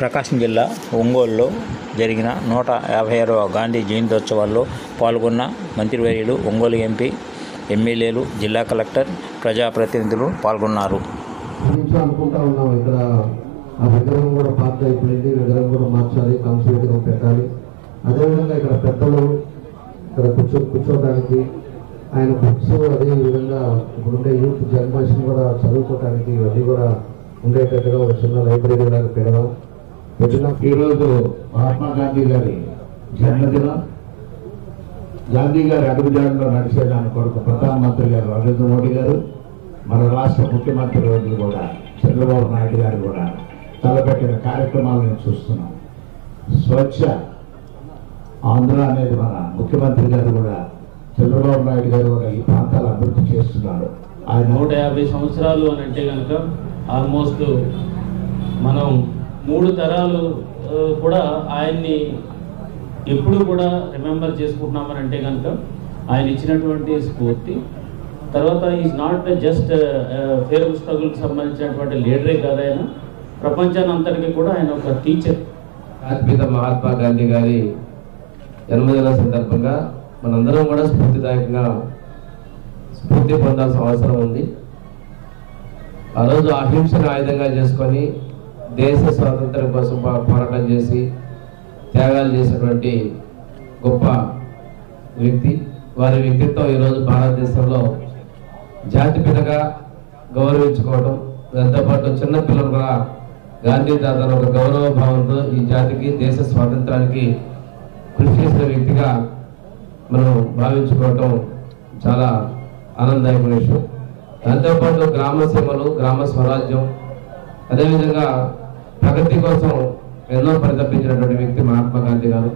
ప్రకాశం జిల్లా ఒంగోలులో జరిగిన 156వ గాంధీ జయంత్యోత్సవాల్లో పాల్గొన్న మంత్రివర్యులు, ఒంగోలు ఎంపీ, ఎమ్మెల్యేలు, జిల్లా కలెక్టర్, ప్రజాప్రతినిధులు పాల్గొన్నారు. అనుకుంటా ఉన్నాం, ఇక్కడ ఆ విగ్రహం కూడా పాత అయిపోయింది, విగ్రహం కూడా మార్చాలి, కంసు విగ్రహం పెట్టాలి. అదేవిధంగా ఇక్కడ పెద్దలు ఇక్కడ కూర్చోడానికి ఆయన బుక్స్, అదేవిధంగా ఇప్పుడుండే యూత్ జనరేషన్ కూడా చదువుకోవడానికి ఇవన్నీ కూడా ఉండేటట్టుగా ఒక చిన్న లైబ్రరీ లాగా పెడదాం. ఈరోజు మహాత్మా గాంధీ గారి జన్మదినం. గాంధీ గారి అడుగుజాడలో నడిచేదాని కొరకు ప్రధానమంత్రి గారు నరేంద్ర మోడీ గారు, మన రాష్ట్ర ముఖ్యమంత్రి వర్యులు కూడా చంద్రబాబు నాయుడు గారు కూడా తలపెట్టిన కార్యక్రమాలను చూస్తున్నాం. స్వచ్ఛ ఆంధ్ర అనేది మన ముఖ్యమంత్రి గారు కూడా, చంద్రబాబు నాయుడు గారు కూడా ఈ ప్రాంతాలు అభివృద్ధి చేస్తున్నారు. ఆయన 150 సంవత్సరాలు అని అంటే కనుక ఆల్మోస్ట్ మనం 3 తరాలు కూడా ఆయన్ని ఎప్పుడు కూడా రిమెంబర్ చేసుకుంటున్నామని అంటే కనుక ఆయన ఇచ్చినటువంటి స్ఫూర్తి. తర్వాత ఈజ్ నాట్ జస్ట్ ఫ్రీడమ్ స్ట్రగుల్కి సంబంధించినటువంటి లీడరే కాదు, ఆయన ప్రపంచాన్ని అంతటికీ కూడా ఆయన ఒక టీచర్. జాతిపిత మహాత్మా గాంధీ గారి జన్మదిన సందర్భంగా మనందరం కూడా స్ఫూర్తిదాయకంగా స్ఫూర్తి పొందాల్సిన అవసరం ఉంది. ఆ రోజు అహింసను ఆయుధంగా చేసుకొని దేశ స్వాతంత్ర్యం కోసం పోరాటం చేసి త్యాగాలు చేసినటువంటి గొప్ప వ్యక్తి. వారి వ్యక్తిత్వం ఈరోజు భారతదేశంలో జాతిపితగా గౌరవించుకోవడం, దాంతోపాటు చిన్నపిల్లలు కూడా గాంధీ తాతను ఒక గౌరవ భావంతో ఈ జాతికి, దేశ స్వాతంత్రానికి కృషి చేసిన వ్యక్తిగా మనం భావించుకోవటం చాలా ఆనందదాయకమైన విషయం. దాంతోపాటు గ్రామ సీమలు, గ్రామ స్వరాజ్యం, అదేవిధంగా ప్రగతి కోసం ఎన్నో పరితపించినటువంటి వ్యక్తి మహాత్మా గాంధీ గారు.